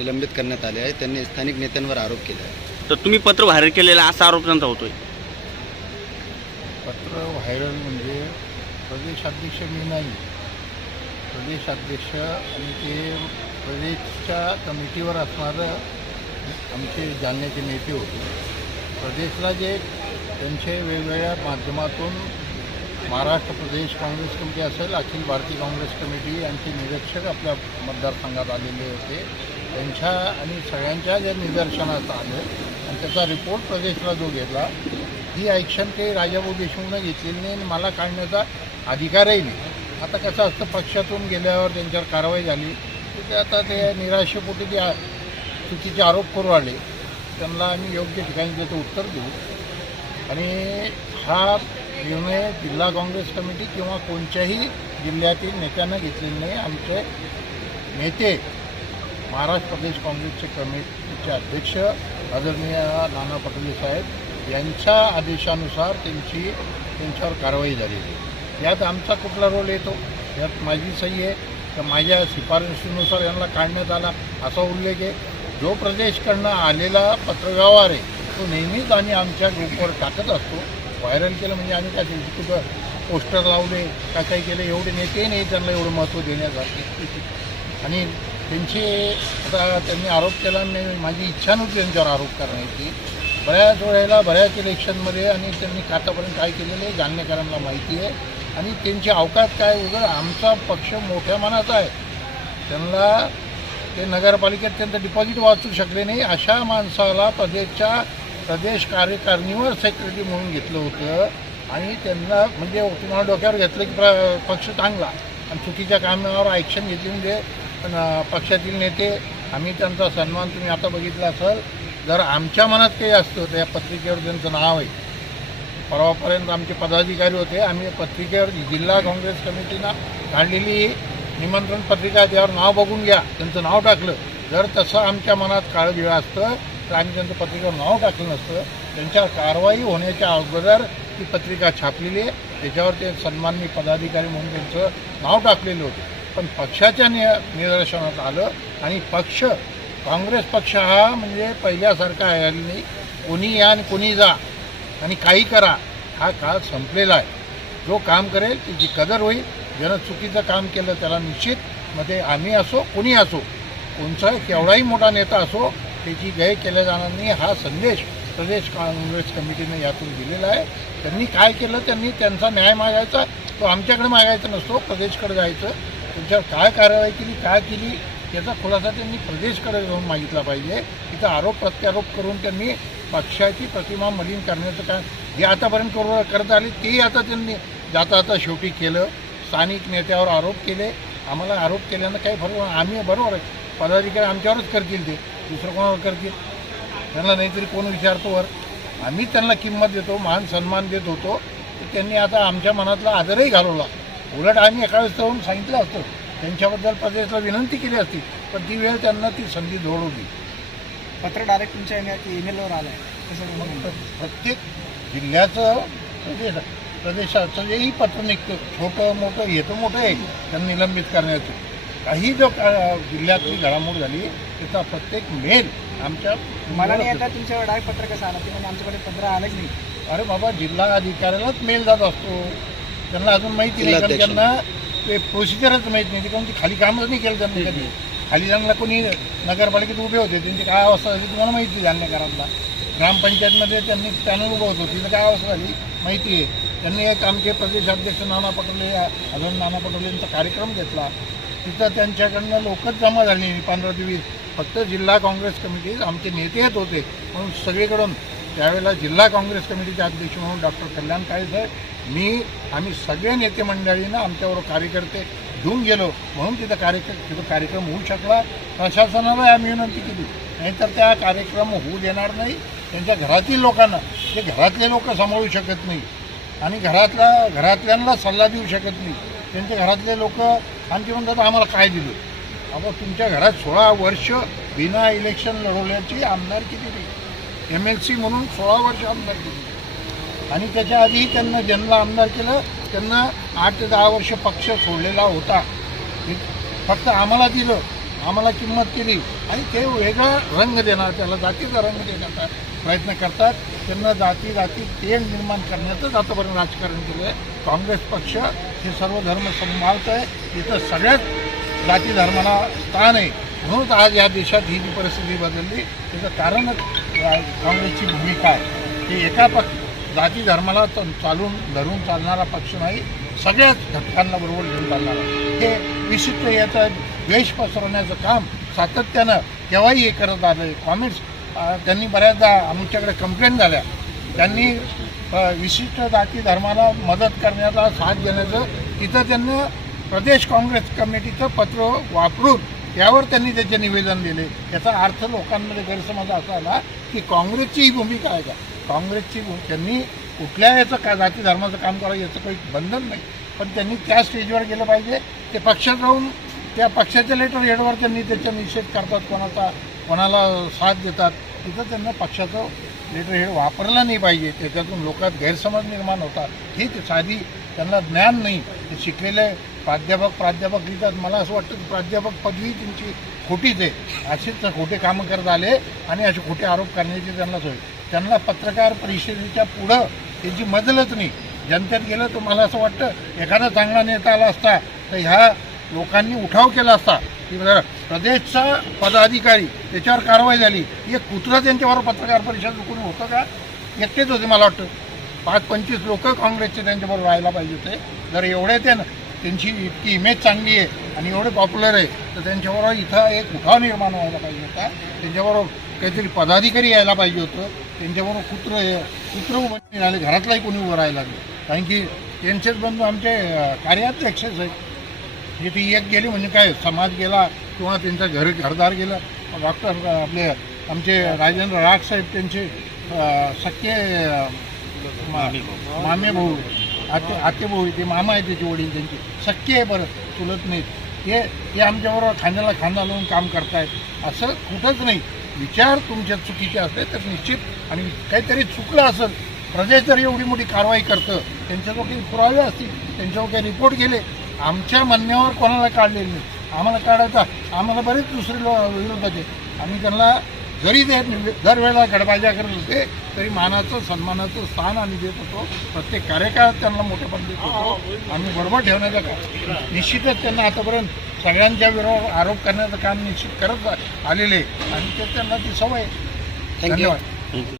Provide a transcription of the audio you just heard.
निलंबित करण्यात आले आहे. त्यांनी स्थानिक नेत्यांवर आरोप केला आहे तर तुम्ही पत्र व्हायरल केलेलं असा आरोप त्यांचा होतोय. पत्र व्हायरल म्हणजे प्रदेशाध्यक्ष मी नाही. प्रदेशाध्यक्ष आणि ते प्रदेशच्या कमिटीवर असणारं आमचे जालन्याचे नेते होते. प्रदेशला जे त्यांचे वेगवेगळ्या माध्यमातून महाराष्ट्र प्रदेश काँग्रेस कमिटी असेल अखिल भारतीय काँग्रेस कमिटी यांचे निरीक्षक आपल्या मतदारसंघात आलेले होते. त्यांच्या आणि सगळ्यांच्या ज्या निदर्शनात आलं आणि त्याचा रिपोर्ट प्रदेशला जो घेतला ही ॲक्शन काही राजाभाऊ देशमुखनं घेतलेली नाही आणि मला काढण्याचा अधिकारही नाही. आता कसं असतं पक्षातून गेल्यावर त्यांच्यावर कारवाई झाली तर ते आता ते निराशेपोटी ते चुकीचे आरोप करू आले त्यांना आम्ही योग्य ठिकाणी त्याचं उत्तर देऊ. आणि हा निर्णय जिल्हा काँग्रेस कमिटी किंवा कोणत्याही जिल्ह्यातील नेत्यांना घेतलेला नाही. आमचे नेते महाराष्ट्र प्रदेश काँग्रेसचे कमिटीचे अध्यक्ष आदरणीय नाना पटोले साहेब यांच्या आदेशानुसार त्यांची त्यांच्यावर कारवाई झालेली आहे. यात आमचा कुठला रोल येतो? यात माझी सही आहे. तर माझ्या शिफारशीनुसार यांना काढण्यात आला असा उल्लेख आहे. जो प्रदेशकडनं आलेला पत्रव्यवहार आहे तो नेहमीच आम्ही आमच्या ग्रुपवर टाकत असतो. व्हायरल केलं म्हणजे आम्ही काय कुठं पोस्टर लावले का काही केलं एवढे नेते नाही त्यांना एवढं महत्त्व देण्यासारखे. आणि त्यांची आता त्यांनी आरोप केला आणि माझी इच्छा नव्हती त्यांच्यावर आरोप करण्याची. बऱ्याच वेळेला बऱ्याच इलेक्शनमध्ये आणि त्यांनी आतापर्यंत काय केलेलं आहे जालनेकरांना माहिती आहे. आणि त्यांची अवकाश काय उघड आमचा पक्ष मोठ्या मनाचा आहे. त्यांना ते नगरपालिकेत त्यांचं डिपॉझिट वाचू शकले नाही अशा माणसाला प्रदेशच्या प्रदेश कार्यकारिणीवर सेक्रेटरी म्हणून घेतलं होतं. आणि त्यांना म्हणजे तुम्हाला डोक्यावर घेतलं की प्र पक्ष चांगला. आणि चुकीच्या कामावर ॲक्शन घेतली म्हणजे पक्षातील नेते आम्ही त्यांचा सन्मान तुम्ही आता बघितला असाल जर आमच्या मनात काही असतं त्या पत्रिकेवर त्यांचं नाव आहे. परवापर्यंत आमचे पदाधिकारी होते आम्ही पत्रिकेवर जिल्हा काँग्रेस कमिटीनं काढलेली निमंत्रण पत्रिका त्यावर नाव बघून घ्या त्यांचं नाव टाकलं. जर तसं आमच्या मनात काळं असतं तर आम्ही त्यांचं पत्रिकेवर नाव टाकलं नसतं त्यांच्यावर कारवाई होण्याच्या अगोदर ती पत्रिका छापलेली आहे. त्याच्यावर ते सन्माननीय पदाधिकारी म्हणून त्यांचं नाव टाकलेलं होतं. पण पक्षाच्या नि निदर्शनात आलं आणि पक्ष काँग्रेस पक्ष हा म्हणजे पहिल्यासारखा आहे नाही कोणी या आणि कोणी जा आणि काही करा हा काळ संपलेला आहे. जो काम करेल त्याची कदर होईल. ज्यानं चुकीचं काम केलं त्याला निश्चित मग ते आम्ही असो कोणी असो कोणचा केवढाही मोठा नेता असो त्याची गय केल्या जाणार नाही हा संदेश प्रदेश काँग्रेस कमिटीने यातून दिलेला आहे. त्यांनी काय केलं त्यांनी त्यांचा न्याय मागायचा तो आमच्याकडे मागायचा नसतो प्रदेशकडे जायचं. त्यांच्यावर काय कारवाई केली काय केली याचा खुलासा त्यांनी प्रदेशकडे जाऊन मागितला पाहिजे. तिथं आरोप प्रत्यारोप करून त्यांनी पक्षाची प्रतिमा मलिन करण्याचं काय? जे आतापर्यंत करू करत आले तेही आता त्यांनी जाता आता शेवटी केलं. स्थानिक नेत्यावर आरोप केले. आम्हाला आरोप केल्यानं काही फरक आम्ही बरोबर आहे. पदाधिकारी आमच्यावरच करतील ते. दुसरं कोणावर करतील? त्यांना नाहीतरी कोण विचारतो वर? आम्ही त्यांना किंमत देतो मान सन्मान देत होतो. तर त्यांनी आता आमच्या मनातला आदरही घालवला. उलट आम्ही एका वेळेस जाऊन सांगितलं असतं. त्यांच्याबद्दल प्रदेशला विनंती केली असती पण ती वेळ त्यांना ती संधी होती पत्र डायरेक्ट तुमच्या ईमेलवर आलं आहे प्रत्येक जिल्ह्याचं प्रदेश प्रदेशाचं जेही पत्र निघतं छोटं मोठं येतं मोठं आहे त्यांना निलंबित करण्याचं. काही जो का- जिल्ह्यातली घडामोड झाली त्याचा प्रत्येक मेल आमच्या मला नाही आता तुमच्यावर डायरेक्ट पत्र कसं आलं? ते म्हणजे आमच्याकडे पत्र आलंच नाही. अरे बाबा जिल्हा अधिकाऱ्यालाच मेल जात असतो. त्यांना अजून माहिती नाही कारण. त्यांना ते प्रोसिजरच माहीत नाही. कारण ती खाली कामच नाही केलं त्यांनी कधी. खाली त्यांना कोणी नगरपालिकेत उभे होते. त्यांची काय अवस्था झाली तुम्हाला माहिती घरातला ग्रामपंचायतमध्ये त्यांनी पॅनल उभं होतं. तिथं काय अवस्था झाली माहिती आहे. त्यांनी एक आमचे प्रदेशाध्यक्ष नाना पटोले अजून नाना पटोले यांचा कार्यक्रम घेतला. तिथं त्यांच्याकडनं लोकच जमा झाली पंधरा ते वीस. फक्त जिल्हा काँग्रेस कमिटीत आमचे नेते येत होते. म्हणून सगळीकडून त्यावेळेला जिल्हा काँग्रेस कमिटीचे अध्यक्ष म्हणून डॉक्टर कल्याण काळे साहेब मी आम्ही सगळे नेते मंडळीनं आमच्याबरोबर कार्यकर्ते घेऊन गेलो म्हणून तिथं कार्यक्रम तिथं कार्यक्रम होऊ शकला. प्रशासनाला आम्ही विनंती केली. नाहीतर त्या कार्यक्रम होऊ देणार नाही. त्यांच्या घरातील लोकांना ते घरातले लोक सांभाळू शकत नाही. आणि घरातला घरातल्यांना सल्ला देऊ शकत नाही. त्यांच्या घरातले लोक आणखी म्हणतात आम्हाला काय दिलं? अहो तुमच्या घरात सोळा वर्ष बिना इलेक्शन लढवल्याची आमदार किती एम एल सी म्हणून सोळा वर्ष आमदार केली. आणि त्याच्या आधी त्यांना ज्यांना आमदार केलं त्यांना आठ ते दहा वर्ष पक्ष सोडलेला होता. फक्त आम्हाला दिलं आम्हाला किंमत केली. आणि ते वेगळा रंग देणार त्याला जातीचा रंग देण्याचा प्रयत्न करतात. त्यांना जाती जाती तेल निर्माण करण्याचंच आतापर्यंत राजकारण केलं आहे. काँग्रेस पक्ष हे सर्व धर्म सांभाळत आहे. इथं सगळ्याच जाती धर्माला स्थान आहे. म्हणूनच आज या देशात ही जी परिस्थिती बदलली त्याचं कारणच काँग्रेसची भूमिका आहे. की एका पक्ष जाती धर्माला चालून धरून चालणारा पक्ष नाही सगळ्याच घटकांना बरोबर घेऊन चालणारा हे विशिष्ट याचा द्वेष पसरवण्याचं काम सातत्यानं केव्हाही हे करत आलं. कॉमेंट्स त्यांनी बऱ्याचदा आमच्याकडे कंप्लेंट झाल्या. त्यांनी विशिष्ट जाती धर्माला मदत करण्याचा साथ देण्याचं तिथं त्यांना प्रदेश काँग्रेस कमिटीचं पत्र वापरून यावर त्यांनी त्याचे निवेदन दिले. याचा अर्थ लोकांमध्ये गैरसमज असा आला की काँग्रेसची ही भूमिका आहे का? काँग्रेसची त्यांनी कुठल्या याचं का जाती धर्माचं काम करावं याचं काही बंधन नाही. पण त्यांनी त्या स्टेजवर गेलं पाहिजे. ते पक्षात राहून त्या पक्षाच्या लेटर हेडवर त्यांनी त्याचा निषेध करतात कोणाचा कोणाला साथ देतात. तिथं त्यांना पक्षाचं लेटर हेड वापरलं नाही पाहिजे त्याच्यातून लोकात गैरसमज निर्माण होतात. हीच साधी त्यांना ज्ञान नाही. ते शिकलेले प्राध्यापक प्राध्यापक लिहितात. मला असं वाटतं की प्राध्यापक पदवी त्यांची खोटीच आहे. असेच खोटे कामं करत आले आणि असे खोटे आरोप करण्याची त्यांना सोय. त्यांना पत्रकार परिषदेच्या पुढं त्याची मजलच नाही. जनतेत गेलं तर मला असं वाटतं एखादा चांगला नेता आला असता तर ह्या लोकांनी उठाव केला असता प्रदेशचा पदाधिकारी त्याच्यावर कारवाई झाली. एक कुत्रा त्यांच्यावर पत्रकार परिषद कोणी होतं का? एकटेच होते मला वाटतं. पाच पंचवीस लोक काँग्रेसचे त्यांच्याबरोबर राहायला पाहिजे होते. जर एवढे ते ना त्यांची इतकी इमेज चांगली आहे आणि एवढे पॉप्युलर आहे तर त्यांच्याबरोबर इथं एक उठाव निर्माण व्हायला पाहिजे होता. त्यांच्याबरोबर काहीतरी पदाधिकारी यायला पाहिजे होतं. त्यांच्याबरोबर कुत्र कुत्र उभं निघाले घरातलाही कोणी उभं राहायला लागलं कारण की त्यांचेच बंधू आमचे कार्याध्यक्षच आहेत. इथे एक गेली म्हणजे काय समाज गेला किंवा त्यांचा घर घरदार गेलं. डॉक्टर आपले आमचे राजेंद्र राग साहेब त्यांचे सख्खे मा- मामे भाऊ आते आते भाऊ ते मामा आहे त्याचे वडील त्यांचे. सख्खे आहे बरं चुलत नाहीत. ते ते आमच्याबरोबर खांद्याला खांदा लावून काम करतायत. असं कुठंच नाही. विचार तुमच्या चुकीचे असले तर निश्चित आणि काहीतरी चुकलं असेल प्रदेश जर एवढी मोठी कारवाई करतं त्यांच्याजवळ काही पुरावे असतील त्यांच्यावर काही रिपोर्ट गेले आमच्या म्हणण्यावर कोणाला काढलेलं नाही. आम्हाला काढायचा आम्हाला बरेच दुसरे लोक विरोधाचे आम्ही त्यांना जरी ते दरवेळेला गडबाज्या करत होते तरी मानाचं सन्मानाचं स्थान आम्ही देत होतो. प्रत्येक कार्यकाळात त्यांना मोठेपण देत होतो. आम्ही बरोबर ठेवण्याचं काम निश्चितच त्यांना आतापर्यंत सगळ्यांच्या विरोधात आरोप करण्याचं काम निश्चित करत आलेले. आणि ते त्यांना ती सवय धन्यवाद.